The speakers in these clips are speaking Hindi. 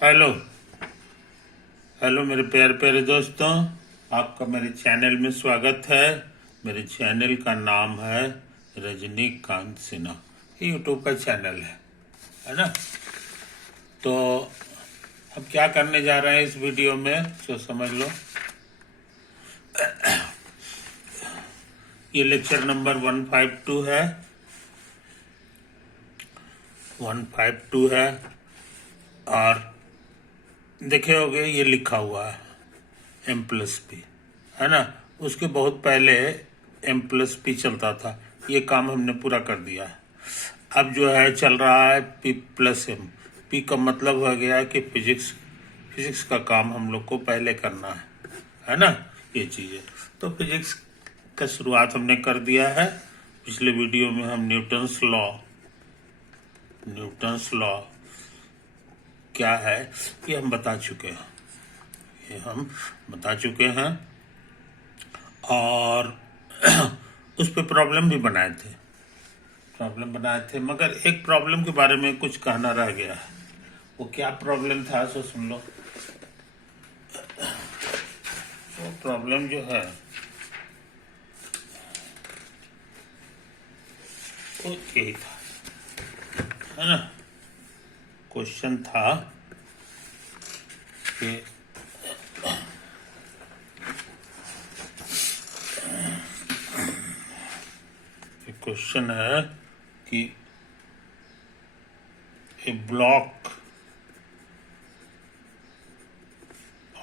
हेलो हेलो मेरे प्यारे प्यारे दोस्तों, आपका मेरे चैनल में स्वागत है। मेरे चैनल का नाम है रजनीकांत सिन्हा। ये यूट्यूब का चैनल है ना। तो हम क्या करने जा रहे हैं इस वीडियो में, तो समझ लो। ये लेक्चर नंबर 152 है। 152 है। और देखे होगे ये लिखा हुआ है M+P, है ना। उसके बहुत पहले M+P चलता था। ये काम हमने पूरा कर दिया है। अब जो है चल रहा है P+M। P का मतलब हो गया कि फिजिक्स का काम हम लोग को पहले करना है ना। ये चीज़ें तो फिजिक्स का शुरुआत हमने कर दिया है। पिछले वीडियो में हम न्यूटन्स लॉ क्या है ये हम बता चुके हैं। और उस पर प्रॉब्लम भी बनाए थे, मगर एक प्रॉब्लम के बारे में कुछ कहना रह गया है। वो क्या प्रॉब्लम था सो सुन लो। वो प्रॉब्लम जो है वो यही था, है ना। क्वेश्चन था कि क्वेश्चन है कि a block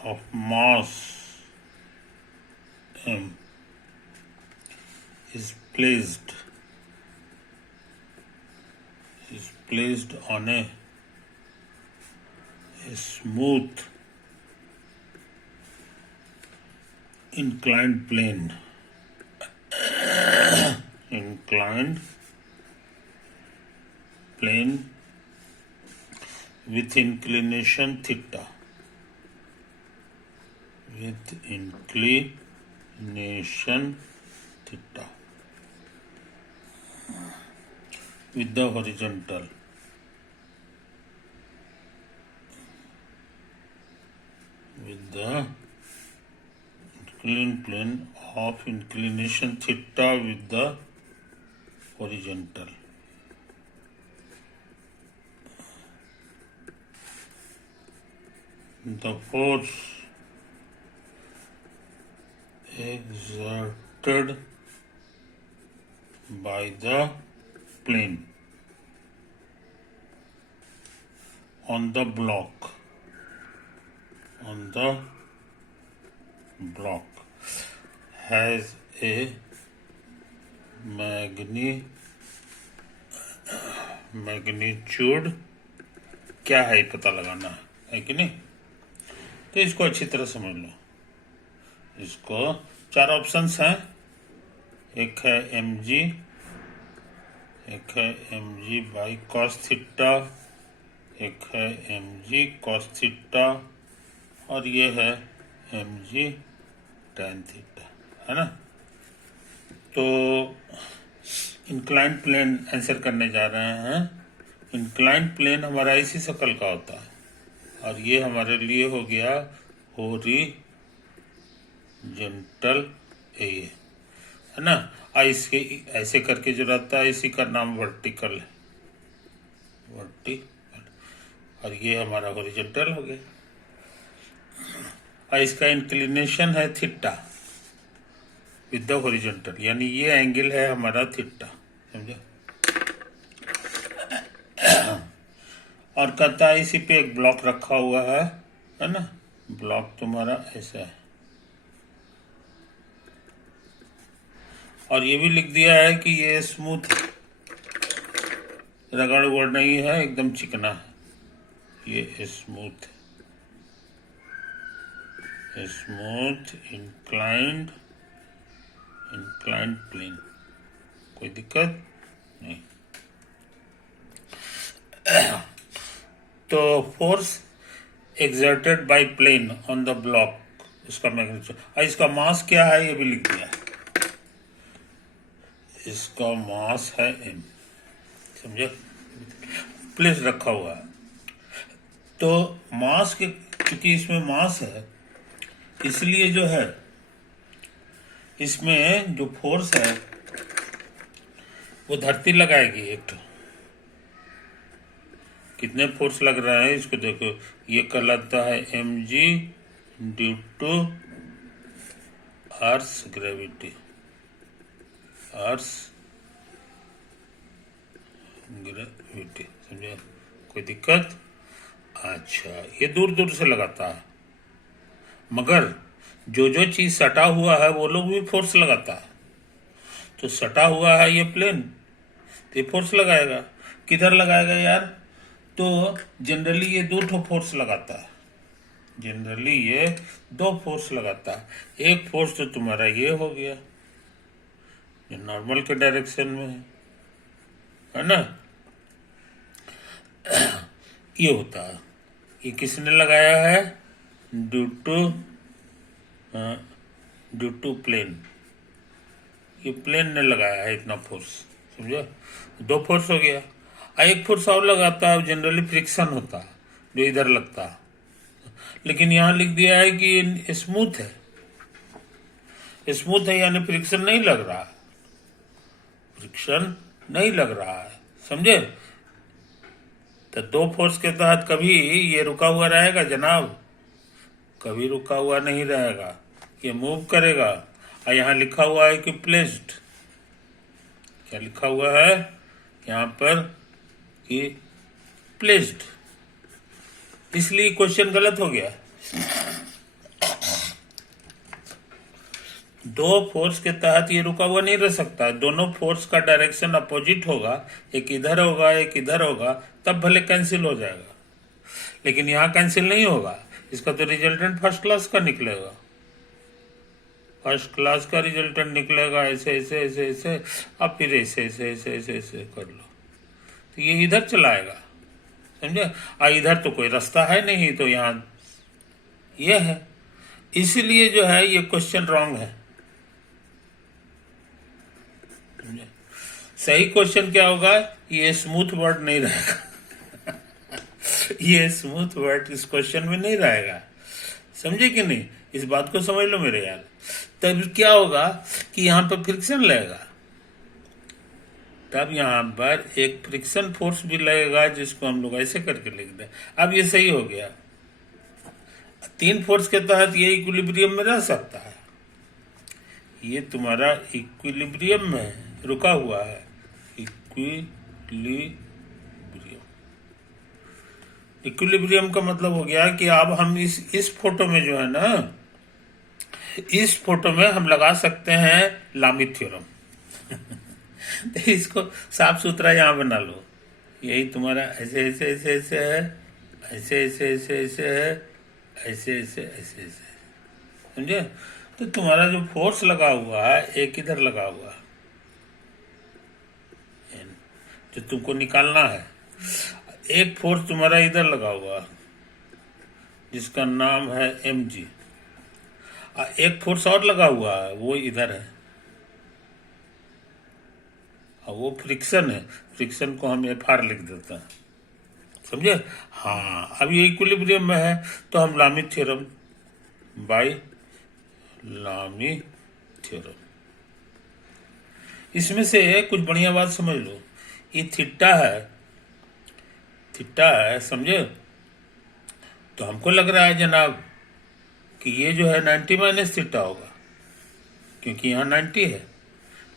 of mass m is placed on a smooth inclined plane with inclination theta with the horizontal inclined plane of inclination theta with the horizontal. The force exerted by the plane on the block has a magnitude क्या है ये पता लगाना है कि नहीं। तो इसको अच्छी तरह समझ लो। इसको 4 ऑप्शंस हैं। एक है mg, एक है mg बाई cos थीटा, एक है mg cos थीटा, और ये है mg tan थीटा, है ना। तो इंक्लाइंड प्लेन आंसर करने जा रहे हैं। इंक्लाइंड प्लेन हमारा इसी शक्ल का होता है, और ये हमारे लिए हो गया हॉरिजॉन्टल है ना। इसके ऐसे करके जो रहता है इसी का नाम वर्टिकल है, और ये हमारा हॉरिजॉन्टल हो गया। और इसका इंक्लिनेशन है थीटा विद द हॉरिजॉन्टल, यानी ये एंगल है हमारा थीटा, समझे। और कहता है इसी पे एक ब्लॉक रखा हुआ है ना। ब्लॉक तुम्हारा ऐसा है, और ये भी लिख दिया है कि ये स्मूथ है, रगड़ उगड़ नहीं है, एकदम चिकना है। ये स्मूथ इंक्लाइंड प्लेन, कोई दिक्कत नहीं। तो force exerted by plane on the block, उसका मैग्नीट्यूड, और इसका मास क्या है ये भी लिख दिया है। इसका मास है m, समझे, प्लेस रखा हुआ है। तो मास के, क्योंकि इसमें मास है, इसलिए जो है इसमें जो फोर्स है वो धरती लगाएगी एक तो। कितने फोर्स लग रहा है इसको देखो, ये कहलाता है mg due to earth gravity, earth gravity. समझे? कोई दिक्कत? अच्छा, ये दूर दूर से लगाता है, मगर जो जो चीज सटा हुआ है वो लोग भी फोर्स लगाता है। तो सटा हुआ है ये प्लेन, तो ये फोर्स लगाएगा। किधर लगाएगा यार? तो जनरली ये दो ठो फोर्स लगाता है, जनरली ये दो फोर्स लगाता है। एक फोर्स तो तुम्हारा ये हो गया जो नॉर्मल के डायरेक्शन में है ना, ये होता है। ये किसने लगाया है? ड्यू टू प्लेन, ये प्लेन ने लगाया है इतना फोर्स। समझो? दो फोर्स हो गया। एक फोर्स और लगाता है, जनरली फ्रिक्शन होता है जो इधर लगता है, लेकिन यहाँ लिख दिया है कि स्मूथ है, स्मूथ है यानी फ्रिक्शन नहीं लग रहा है, फ्रिक्शन नहीं लग रहा है। समझे? तो दो फोर्स के तहत कभी ये रुका हुआ रहेगा जनाब? कभी रुका हुआ नहीं रहेगा, ये मूव करेगा। और यहाँ लिखा हुआ है कि प्लेस्ड, क्या लिखा हुआ है यहाँ पर कि प्लेस्ड, इसलिए क्वेश्चन गलत हो गया। दो फोर्स के तहत ये रुका हुआ नहीं रह सकता, दोनों फोर्स का डायरेक्शन अपोजिट होगा, एक इधर होगा एक इधर होगा, तब भले कैंसिल हो जाएगा, लेकिन यहाँ कैंसिल नहीं होगा। इसका तो रिजल्टेंट फर्स्ट क्लास का निकलेगा, फर्स्ट क्लास का रिजल्टेंट निकलेगा। ऐसे ऐसे ऐसे ऐसे, अब फिर ऐसे ऐसे ऐसे ऐसे ऐसे कर लो, तो ये इधर चलाएगा। समझे? इधर तो कोई रास्ता है नहीं, तो यहाँ ये है, इसीलिए जो है ये क्वेश्चन रॉन्ग है। सही क्वेश्चन क्या होगा? ये स्मूथ वर्ड नहीं रहेगा ये स्मूथ वर्ड इस क्वेश्चन में नहीं रहेगा। समझे कि नहीं? इस बात को समझ लो मेरे यार। तब क्या होगा कि यहाँ पर फ्रिक्शन लगेगा, तब यहाँ पर एक फ्रिक्शन फोर्स भी लगेगा, जिसको हम लोग ऐसे करके लिख दें। अब ये सही हो गया। तीन फोर्स के तहत ये इक्विलिब्रियम में रह सकता है, ये तुम्हारा इक्विलिब्रियम में रुका हुआ है, इक्विलिब्रियम। इक्विलिब्रियम का मतलब हो गया कि अब हम इस फोटो में जो है ना, इस फोटो में हम लगा सकते हैं लामी थ्योरम तो इसको साफ सुथरा यहाँ बना लो। यही तुम्हारा ऐसे ऐसे ऐसे ऐसे है, ऐसे ऐसे ऐसे ऐसे है, ऐसे ऐसे ऐसे ऐसे। समझे? तो तुम्हारा जो फोर्स लगा हुआ है, एक इधर लगा हुआ है जो तुमको निकालना है, एक फोर्स तुम्हारा इधर लगा हुआ है जिसका नाम है mg, एक फोर्स और लगा हुआ है वो इधर है, और वो फ्रिक्शन है। फ्रिक्शन को हम FR लिख देते हैं। समझे? हाँ, अब ये इक्विलिब्रियम में है, तो हम लामी थ्योरम बाय लामी थ्योरम, इसमें से कुछ बढ़िया बात समझ लो। ये थीटा है, थीटा है, समझे? तो हमको लग रहा है जनाब कि ये जो है 90 माइनस थीटा होगा, क्योंकि यहाँ 90 है,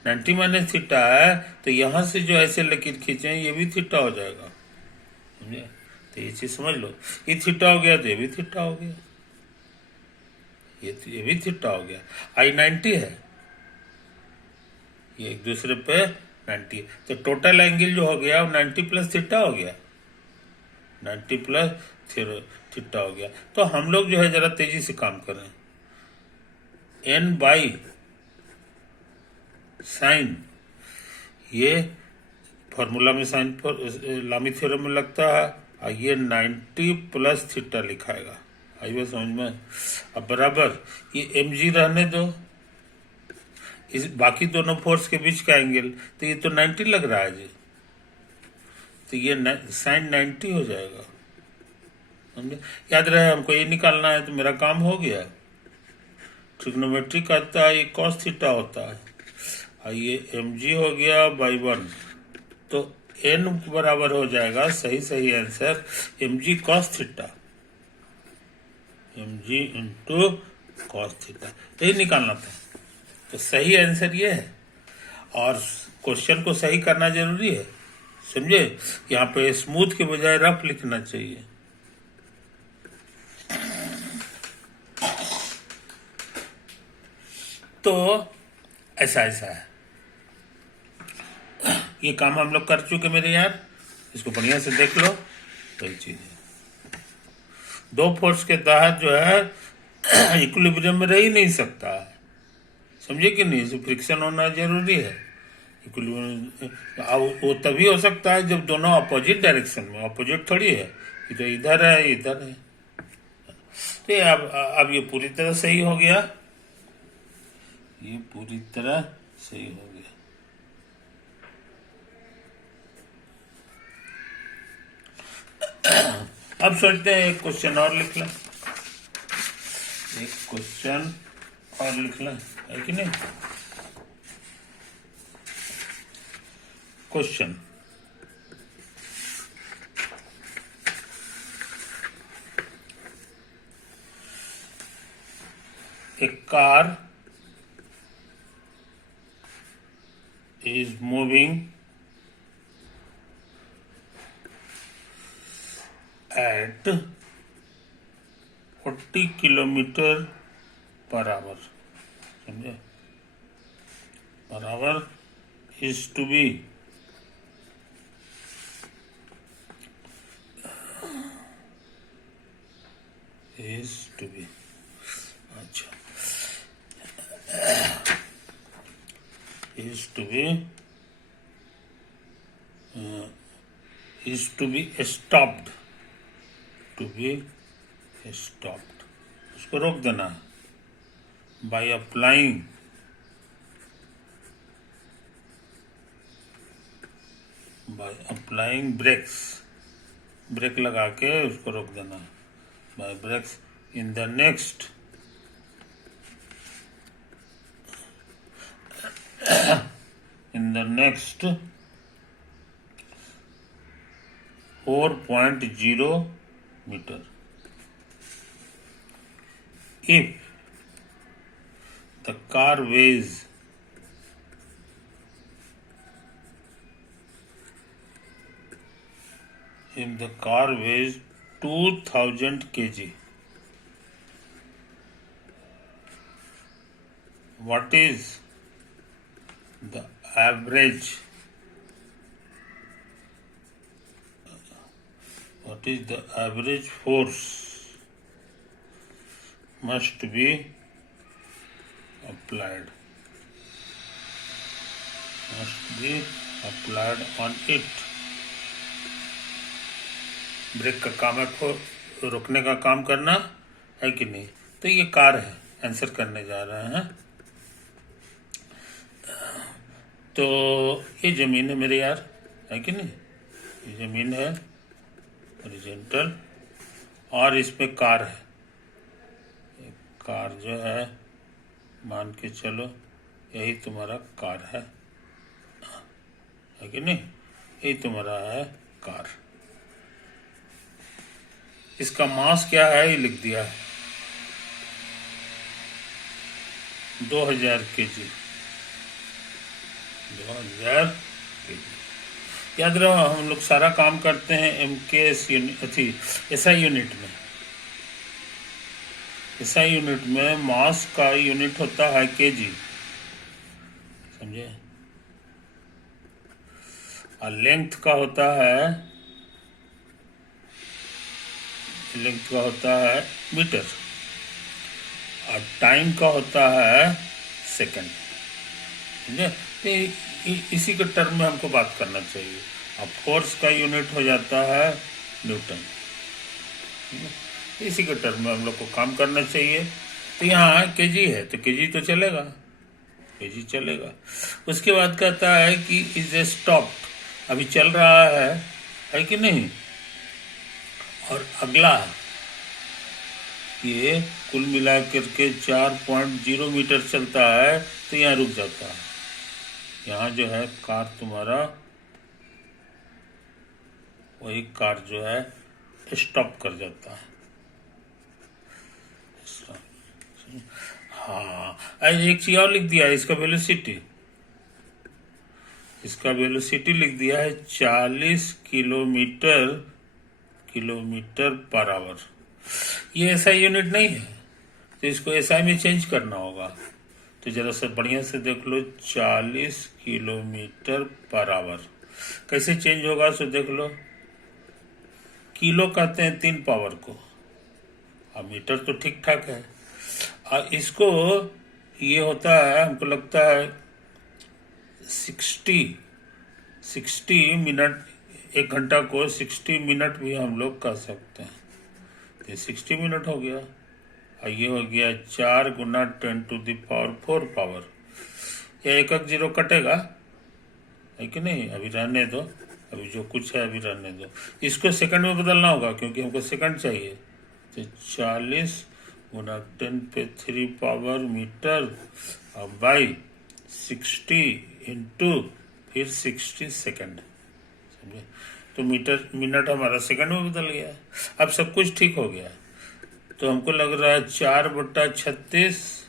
90 माइनस थीटा है, तो यहाँ से जो ऐसे लकीर खींचे ये भी थीटा हो जाएगा। समझे? तो ये चीज समझ लो, ये थीटा हो गया तो ये भी थीटा हो गया, ये भी थीटा हो गया। I 90 है, ये एक दूसरे पे 90, तो टोटल एंगल जो हो गया वो 90 प्लस थीटा हो गया, 90 प्लस थीटा हो गया। तो हम लोग जो है जरा तेजी से काम करें। n बाई साइन, ये फॉर्मूला में साइन लामी थ्योरम में लगता है, और ये 90 प्लस थीटा लिखाएगा। आइए समझ में? अब बराबर ये mg रहने दो, इस बाकी दोनों फोर्स के बीच का एंगल, तो ये तो 90 लग रहा है जी, तो ये साइन 90 हो जाएगा, समझे? याद रहे हमको ये निकालना है तो मेरा काम हो गया। ट्रिग्नोमेट्री कहता है ये कॉस थीटा होता है, और ये mg हो गया बाई 1, तो n बराबर हो जाएगा, सही answer mg cos theta, mg into cos theta, यही निकालना था। तो सही आंसर ये है, और क्वेश्चन को सही करना जरूरी है, समझे? यहाँ पे स्मूथ के बजाय रफ लिखना चाहिए। तो ऐसा है, ये काम हम लोग कर चुके मेरे यार, इसको बढ़िया से देख लो। वही चीज है, दो फोर्स के तहत जो है इक्विलिब्रियम में रह ही नहीं सकता, समझे कि नहीं? फ्रिक्शन होना जरूरी है। वो तभी हो सकता है जब दोनों अपोजिट डायरेक्शन में, अपोजिट थोड़ी है, तो इधर है इधर है। तो अब ये पूरी तरह सही हो गया, ये पूरी तरह सही हो गया। अब सोचते हैं एक क्वेश्चन और लिख लें, एक क्वेश्चन और लिख लें, है कि नहीं? Question, a car is moving at 40 kilometre per hour, समझे? Per hour is to be अच्छा, is to be stopped, उसको रोक देना by applying brakes, ब्रेक लगा के उसको रोक देना by brakes in the next 4.0 meter. If the car weighs 2000 kg, what is the average force must be applied on it? Brake का काम है रोकने का काम करना, है कि नहीं? तो ये कार है, आंसर करने जा रहे हैं। तो ये जमीन है मेरे यार, है कि नहीं? ये जमीन है हॉरिजॉन्टल, और इसमें कार है। कार जो है मान के चलो यही तुम्हारा कार है कि नहीं? यही तुम्हारा है कार। इसका मास क्या है ये लिख दिया है, 2000 kg। 2000 kg याद रहो, हम लोग सारा काम करते हैं MKS यूनिट, SI यूनिट में। SI यूनिट में मास का यूनिट होता है kg, समझे? और लेंथ का होता है मीटर, और टाइम का होता है सेकंड, समझे? तो इसी के टर्म में हमको बात करना चाहिए। अब फोर्स का यूनिट हो जाता है न्यूटन, इसी के टर्म में हम लोग को काम करना चाहिए। तो यहाँ केजी है तो केजी तो चलेगा, केजी चलेगा। उसके बाद कहता है कि इज ए स्टॉप्ड, अभी चल रहा है कि नहीं? और अगला ये कुल मिला करके 4.0 मीटर चलता है तो यहाँ रुक जाता है। यहाँ जो है कार तुम्हारा वही कार जो है स्टॉप कर जाता है। हाँ, एक चीज और लिख दिया है, इसका वेलोसिटी लिख दिया है 40 किलोमीटर पर आवर। ये एसआई यूनिट नहीं है तो इसको एसआई में चेंज करना होगा। तो जरा सा बढ़िया से देख लो, 40 किलोमीटर पर आवर कैसे चेंज होगा सो देख लो। किलो कहते हैं 3 पावर को, अब मीटर तो ठीक ठाक है। और इसको ये होता है, हमको लगता है 60 मिनट, 1 घंटा को 60 मिनट भी हम लोग कह सकते हैं। तो 60 मिनट हो गया और ये हो गया 4 गुना 10⁴ पावर। ये एक जीरो कटेगा है कि नहीं, अभी रहने दो, अभी जो कुछ है अभी रहने दो। इसको सेकंड में बदलना होगा क्योंकि हमको सेकंड चाहिए। तो 40 गुना 10⁵ पावर मीटर और बाई 60 इंटू फिर 60 सेकंड, समझे। तो मिनट हमारा सेकंड में बदल गया। अब सब कुछ ठीक हो गया। तो हमको लग रहा है 4/36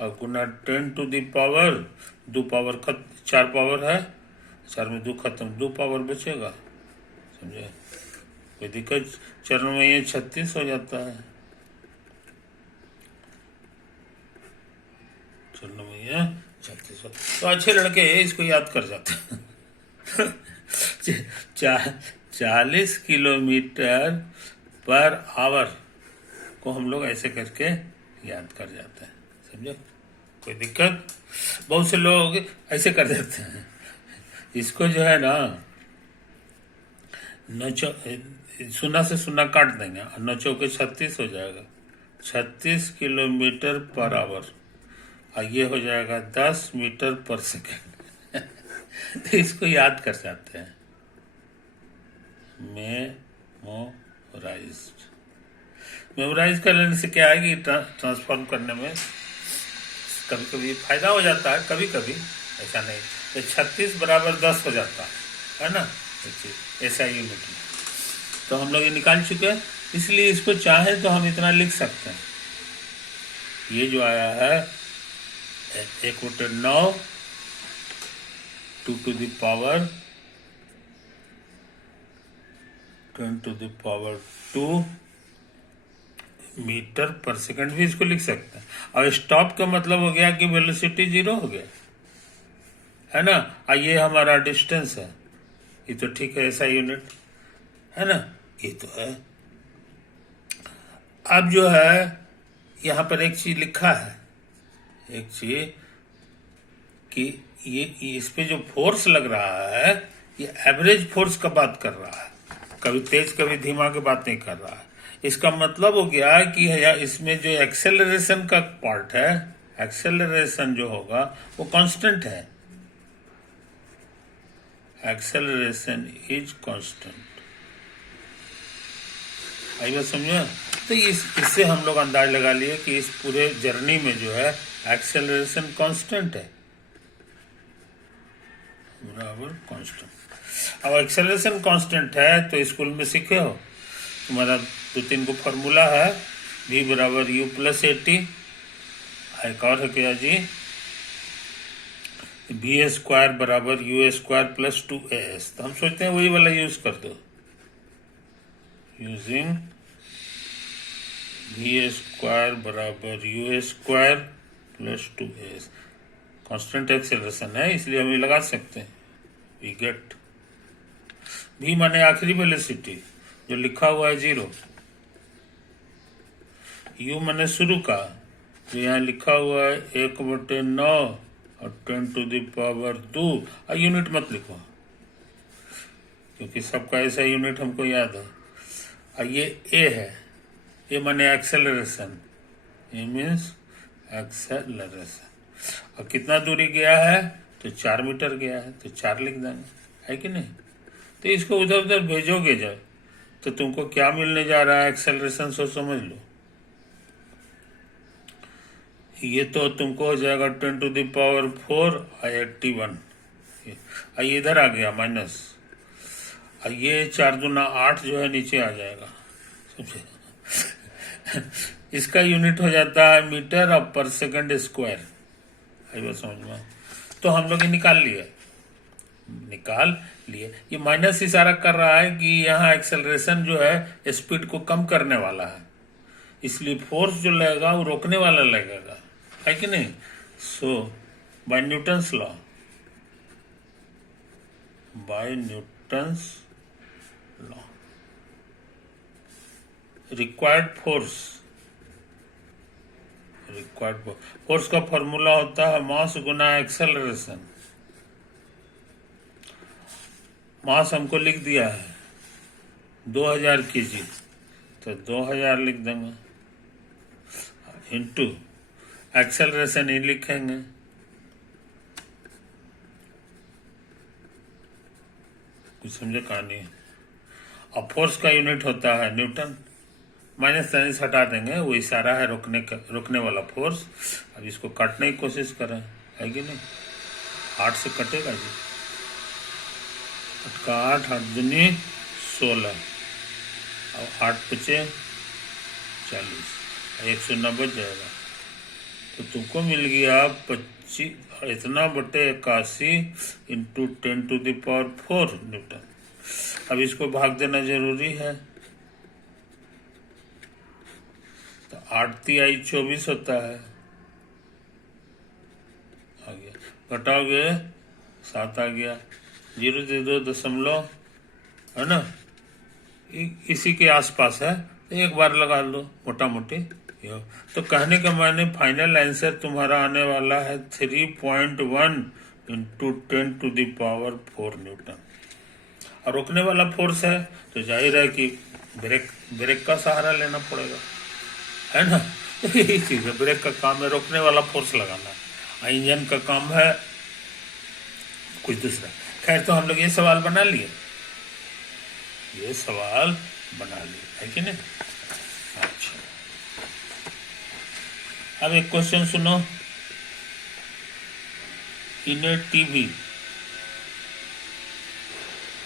और गुना 10⁻², 2 पावर 4 पावर है, 4 में 2 खत्म, 2 पावर बचेगा, समझे। कोई दिक्कत, चरण में ये 36 हो जाता है, चरण में ये 36 हो। तो अच्छे लड़के इसको याद कर जाते हैं। 40 किलोमीटर पर आवर को हम लोग ऐसे करके याद कर जाते हैं, समझे। कोई दिक्कत, बहुत से लोग ऐसे कर देते हैं। इसको जो है ना सुना से सुना काट देंगे और 9 चौके 36 हो जाएगा। 36 किलोमीटर पर आवर और ये हो जाएगा 10 मीटर पर सेकेंड। तो इसको याद कर जाते हैं, मेमोराइज कर लेने से क्या है कि ट्रांसफॉर्म करने में कभी कभी फायदा हो जाता है, कभी कभी ऐसा नहीं। तो 36 बराबर 10 हो जाता है ना, ऐसा यूनिट। तो हम लोग ये निकाल चुके हैं, इसलिए इसको चाहे तो हम इतना लिख सकते हैं। ये जो आया है 1/9 2⁻10⁻², मीटर पर सेकंड भी इसको लिख सकते हैं। और स्टॉप का मतलब हो गया कि वेलोसिटी 0 हो गया, है ना। और ये हमारा डिस्टेंस है, ये तो ठीक है, ऐसा यूनिट है ना, ये तो है। अब जो है यहाँ पर एक चीज लिखा है, एक चीज कि ये इस पे जो फोर्स लग रहा है ये एवरेज फोर्स का बात कर रहा है, कभी तेज कभी धीमा की बात नहीं कर रहा है। इसका मतलब हो गया कि इसमें जो एक्सेलरेशन का पार्ट है, एक्सेलरेशन जो होगा वो कांस्टेंट है, एक्सेलरेशन इज कांस्टेंट। आई बात समझे। तो इससे हम लोग अंदाज लगा लिए कि इस पूरे जर्नी में जो है एक्सेलरेशन कांस्टेंट है, बराबर कांस्टेंट। अब एक्सेलरेशन कांस्टेंट है तो स्कूल में सीखे हो, तुम्हारा 2-3 को फॉर्मूला है, v बराबर u प्लस 80, एक और है क्या जी, v² बराबर u² प्लस 2as। तो हम सोचते हैं वही वाला यूज कर दो, यूजिंग v² बराबर u² plus 2as। Constant acceleration है इसलिए हम ये लगा सकते हैं, वी गेट v माने आखिरी वेलोसिटी जो लिखा हुआ है 0, u माने शुरू का जो यहाँ लिखा हुआ है 1/9 और 10⁻²। और यूनिट मत लिखो क्योंकि सबका ऐसा यूनिट हमको याद है। और ये a है, ये माने एक्सेलरेशन, ये मीन्स एक्सेलरेशन। और कितना दूरी गया है तो 4 मीटर गया है, तो 4 लिख देंगे, है कि नहीं। तो इसको उधर उधर भेजोगे जब तो तुमको क्या मिलने जा रहा है एक्सेलरेशन, सो समझ लो। ये तो तुमको हो जाएगा 10⁴ और 81। ये इधर आ गया माइनस, और ये 4 दूना 8 जो है नीचे आ जाएगा। समझे? इसका यूनिट हो जाता है मीटर अब पर सेकंड स्क्वायर। आई बात समझ में? तो हम लोग ये निकाल लिए। ये माइनस इशारा कर रहा है कि यहाँ एक्सेलरेशन जो है स्पीड को कम करने वाला है, इसलिए फोर्स जो लगेगा वो रोकने वाला लगेगा, है कि नहीं? So by Newton's law, by Newton's law required force का फॉर्मूला होता है मास गुना एक्सेलरेशन। मास हमको लिख दिया है 2000 kg, तो 2000 लिख देंगे, इंटू एक्सेलरेशन ही लिखेंगे। कुछ समझे कहानी? अब फोर्स का यूनिट होता है न्यूटन। माइनस साइंस हटा देंगे, वो इशारा है रोकने वाला फोर्स। अब इसको काटने की कोशिश करें, है कि नहीं? 8 से कटेगा जी, 8 का 8, 8 दूनी 16, और 8 पचे 40, 190 जाएगा। तो तुमको मिल गया 25 इतना बटे 81 इंटू 10⁴ न्यूटन। अब इसको भाग देना जरूरी है, तो 8 तिहाई 24 होता है, आ गया। घटाओगे 7 आ गया, 0 दे दो दशमलव, है ना? इसी के आसपास है, तो एक बार लगा लो मोटा मोटी। तो कहने का माने फाइनल आंसर तुम्हारा आने वाला है 3.1 इंटू 10⁴ न्यूटन। और रोकने वाला फोर्स है, तो जाहिर है कि ब्रेक का सहारा लेना पड़ेगा, है ना? यही चीज है, ब्रेक का काम है रोकने वाला फोर्स लगाना, इंजन का काम है कुछ दूसरा। खैर, तो हम लोग ये सवाल बना लिए, है कि नहीं? अच्छा, अब एक क्वेश्चन सुनो। इन ए टीवी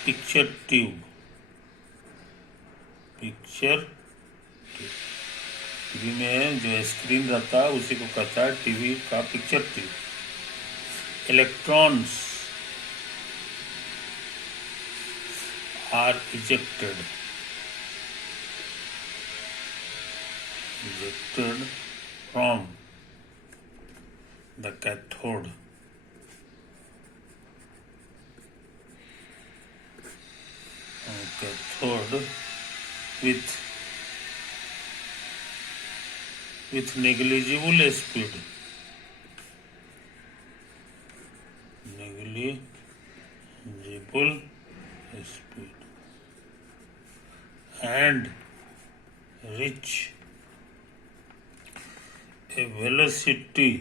पिक्चर ट्यूब, टीवी में जो स्क्रीन रहता है उसी को कहता है टीवी का picture tube. Electrons are ejected from the cathode with negligible speed, and reach a velocity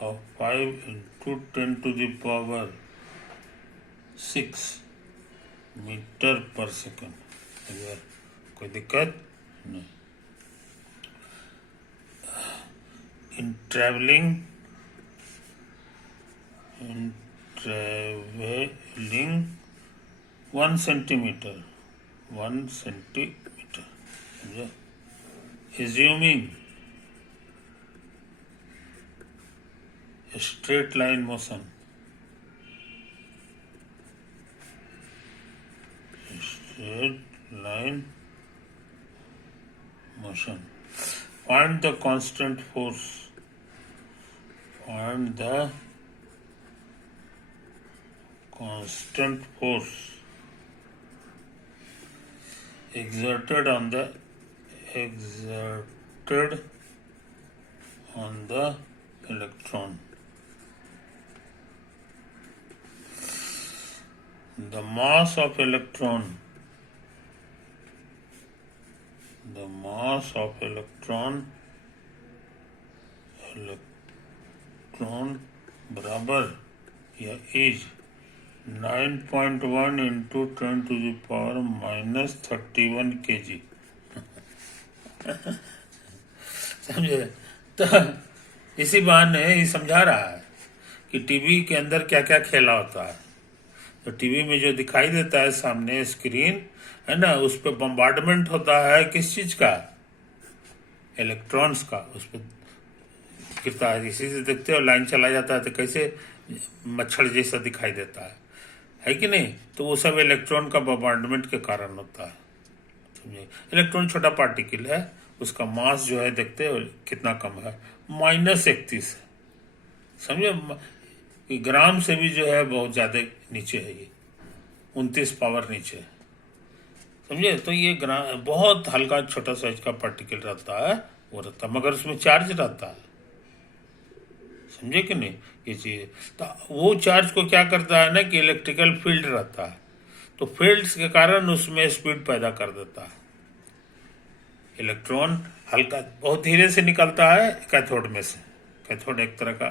of 5 into 10⁶ metre पर सेकंड। कोई दिक्कत नहीं। इन travelling 1 centimetre, assuming a straight line motion, find the constant force, exerted on the electron. The mass of electron बराबर या इज 9.1 into 10⁻³ kg। समझे? तो इसी बहाने ये समझा रहा है कि टीवी के अंदर क्या क्या खेला होता है। तो टीवी में जो दिखाई देता है सामने स्क्रीन है ना, उस पर बम्बार्डमेंट होता है किस चीज का? इलेक्ट्रॉन्स का। उस पर गिरता है, इसी से देखते हो लाइन चला जाता है तो कैसे मच्छर जैसा दिखाई देता है कि नहीं? तो वो सब इलेक्ट्रॉन का बम्बार्डमेंट के कारण होता है। समझे? इलेक्ट्रॉन छोटा पार्टिकल है, उसका मास जो है देखते हो कितना कम है, -31। समझे? ग्राम से भी जो है बहुत ज्यादा नीचे है, ये 29 पावर नीचे। समझे? तो ये ग्राम बहुत हल्का छोटा साइज का पार्टिकल रहता है, वो रहता है, मगर उसमें चार्ज रहता है। समझे कि नहीं? ये चीज तो वो चार्ज को क्या करता है ना कि इलेक्ट्रिकल फील्ड रहता है, तो फील्ड्स के कारण उसमें स्पीड पैदा कर देता है। इलेक्ट्रॉन हल्का बहुत धीरे से निकलता है कैथोड में से। कैथोड एक तरह का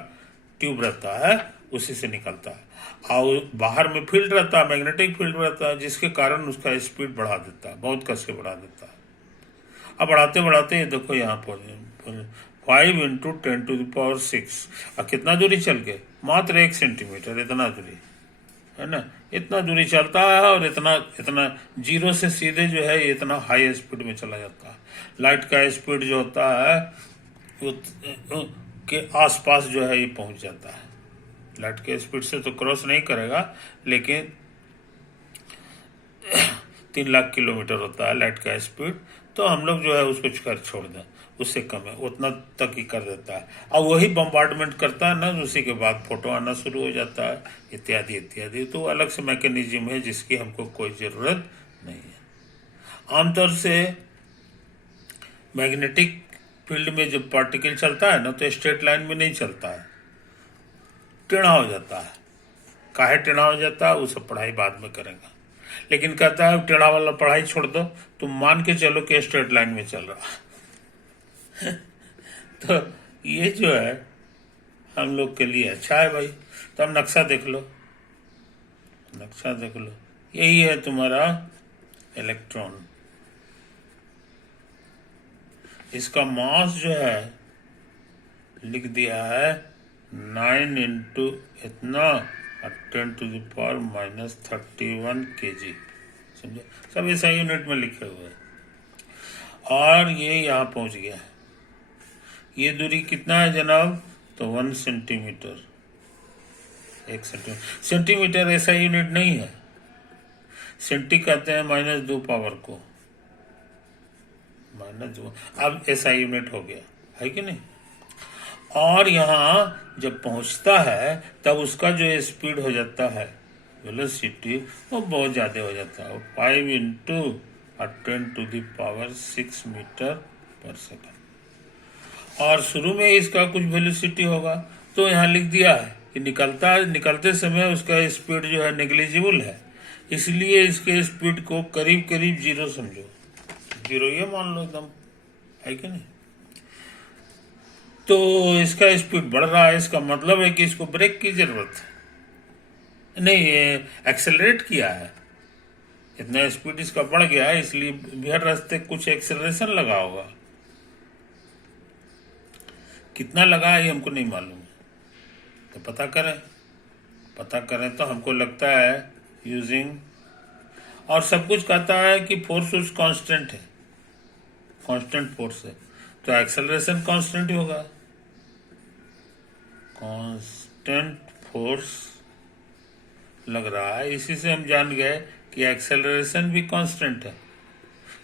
ट्यूब रहता है, उसी से निकलता है, और बाहर में फील्ड रहता है, मैग्नेटिक फील्ड रहता है, जिसके कारण उसका स्पीड बढ़ा देता है, बहुत कस के बढ़ा देता है। अब बढ़ाते बढ़ाते देखो यहाँ पर 5 × 10⁻⁶, और कितना दूरी चल के? मात्र 1 सेंटीमीटर, इतना दूरी है ना, इतना दूरी चलता है, और इतना इतना जीरो से सीधे जो है इतना हाई स्पीड में चला जाता है। लाइट का स्पीड जो होता है के आसपास जो है ये पहुंच जाता है। लाइट के स्पीड से तो क्रॉस नहीं करेगा, लेकिन 3 लाख किलोमीटर होता है लाइट का स्पीड, तो हम लोग जो है उसको छोड़ दें, उससे कम है, उतना तक ही कर देता है। और वही बम्बार्डमेंट करता है ना, उसी के बाद फोटो आना शुरू हो जाता है, इत्यादि इत्यादि। तो अलग से मैकेनिज्म है जिसकी हमको कोई जरूरत नहीं है। आमतौर से मैग्नेटिक फील्ड में जब पार्टिकल चलता है ना, तो स्ट्रेट लाइन में नहीं चलता है, टेढ़ा हो जाता है। काहे टेढ़ा हो जाता है वो सब पढ़ाई बाद में करेंगे, लेकिन कहता है टेढ़ा वाला पढ़ाई छोड़ दो, तुम मान के चलो कि स्ट्रेट लाइन में चल रहा है। तो ये जो है हम लोग के लिए अच्छा है भाई। तो अब नक्शा देख लो, नक्शा देख लो, यही है तुम्हारा इलेक्ट्रॉन। इसका मास जो है लिख दिया है 9 × इतना और 10⁻⁻31 kg। समझे? सब ऐसा यूनिट में लिखे हुए हैं। और ये यहाँ पहुंच गया है। ये दूरी कितना है जनाब? तो 1 सेंटीमीटर। 1 सेंटीमीटर। सेंटीमीटर ऐसा यूनिट नहीं है, सेंटी कहते हैं -2 पावर को, -2। अब ऐसा यूनिट हो गया है कि नहीं? और यहाँ जब पहुंचता है तब उसका जो स्पीड हो जाता है, वेलोसिटी, वो बहुत ज्यादा हो जाता है, 5 × 10⁻⁶ मीटर पर सेकंड। और शुरू में इसका कुछ वेलोसिटी होगा, तो यहाँ लिख दिया है कि निकलते समय उसका स्पीड जो है नेग्लिजिबल है, इसलिए इसके स्पीड को करीब करीब 0 समझो, 0 ये मान लो एकदम, है कि नहीं? तो इसका स्पीड बढ़ रहा है, इसका मतलब है कि इसको ब्रेक की जरूरत है नहीं, एक्सेलरेट किया है, इतना स्पीड इसका बढ़ गया है, इसलिए बिहार रास्ते कुछ एक्सेलरेशन लगा होगा। कितना लगा है ये हमको नहीं मालूम, तो पता करें तो हमको लगता है यूजिंग, और सब कुछ कहता है कि फोर्स उस कांस्टेंट है, कांस्टेंट फोर्स है, तो एक्सेलरेशन कांस्टेंट ही होगा। कांस्टेंट फोर्स लग रहा है, इसी से हम जान गए कि एक्सेलरेशन भी कांस्टेंट है,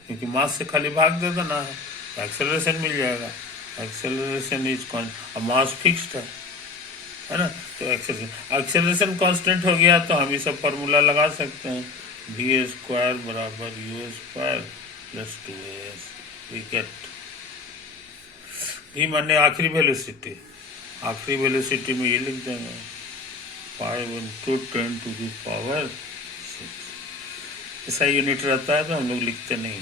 क्योंकि मास से खाली भाग दे देना है तो एक्सेलरेशन मिल जाएगा। एक्सेलरेशन इज कांस्टेंट, और मास फिक्स्ड है ना, तो एक्सेलरेशन कांस्टेंट हो गया तो हम ये सब फार्मूला लगा सकते हैं, v² = u² + 2as। We get v माने आखिरी वेलोसिटी, आखिरी वेलोसिटी में ये लिख देंगे 5 × 10⁻⁶। ऐसा यूनिट रहता है तो हम लोग लिखते नहीं,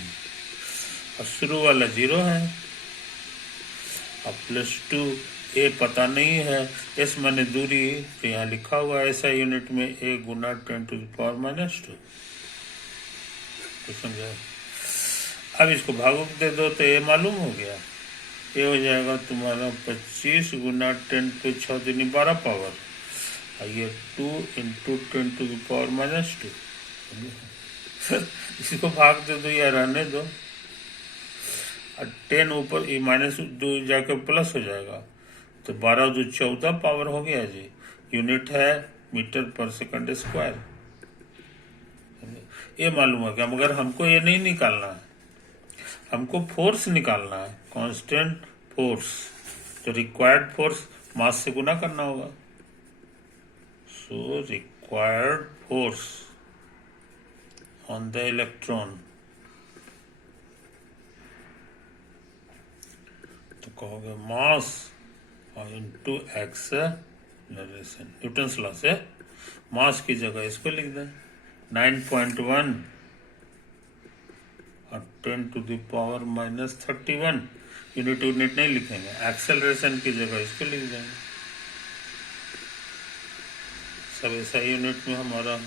और शुरू वाला 0 है, अब +2 ए पता नहीं है, एस माने दूरी, तो यहाँ लिखा हुआ है ऐसा यूनिट में a × 10⁻⁻²। तो समझा? अब इसको भागों दे दो तो ये मालूम हो गया, ये हो जाएगा तुम्हारा 25 गुना 10⁶ दूनी 12 पावर, और ये 2 इंटू 10⁻²। इसको भाग दे दो या रहने दो, और 10 ऊपर ये -2 जाकर प्लस हो जाएगा, तो 12 2 14 पावर हो गया जी। यूनिट है मीटर पर सेकंड स्क्वायर। ये मालूम है क्या, मगर हमको ये नहीं निकालना है, हमको फोर्स निकालना है, कांस्टेंट फोर्स। तो रिक्वायर्ड फोर्स मास से गुना करना होगा। So required force on the electron, तो कहोगे mass into acceleration. Newton's law से मास की जगह इसको लिख दें 9.1 और 10⁻31। यूनिट नहीं लिखेंगे, एक्सेलरेशन की जगह इसको लिख देंगे। सब ऐसा यूनिट में हमारा,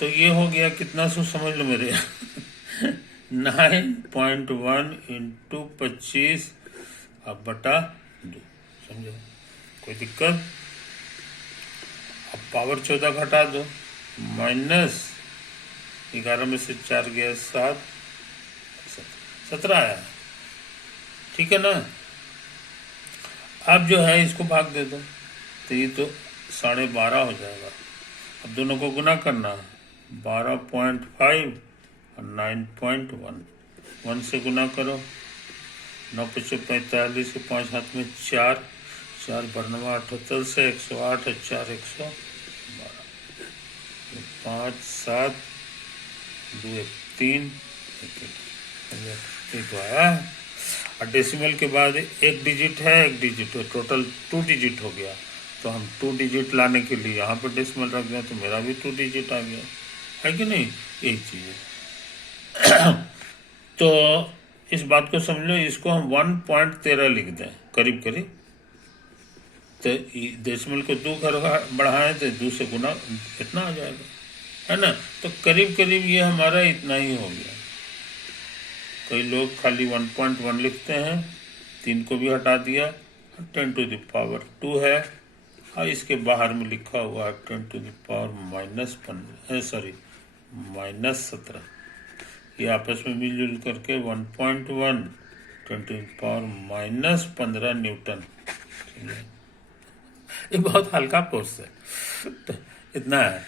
तो ये हो गया कितना सो समझ लो मेरे 9.1 इंटू 25 अब बटा 2। समझो, कोई दिक्कत? अब पावर 14 घटा दो, -11 में से 4 गया 7, 17 आया, ठीक है ना। अब जो है इसको भाग दे दो, तो ये तो 12.5 हो जाएगा। अब दोनों को गुना करना, 12.5 और 9.1, 1 से गुना करो, 9 × 45, 5 हाथ में 4, 4 बरनवा 78 से 108 और 4 112, 5 7 2 3 1 तो आया। और डेसिमल के बाद एक डिजिट है, एक डिजिट है, टोटल 2 डिजिट हो गया। तो हम 2 डिजिट लाने के लिए यहाँ पर डेसिमल रख दें, तो मेरा भी 2 डिजिट आ गया, है कि नहीं? यही चीज़ है। तो इस बात को समझ लो, इसको हम 1.13 लिख दें करीब करीब। तो डेसिमल को 2 घर बढ़ाएं तो 2 से गुना इतना आ जाएगा, है ना। तो करीब करीब ये हमारा इतना ही हो गया। कई लोग खाली 1.1 लिखते हैं, 3 को भी हटा दिया, 10⁻² है, और इसके बाहर में लिखा हुआ है 10⁻⁻17। ये आपस में मिलजुल करके 1.1 10⁻⁻15 न्यूटन। ये बहुत हल्का फोर्स है, तो इतना है।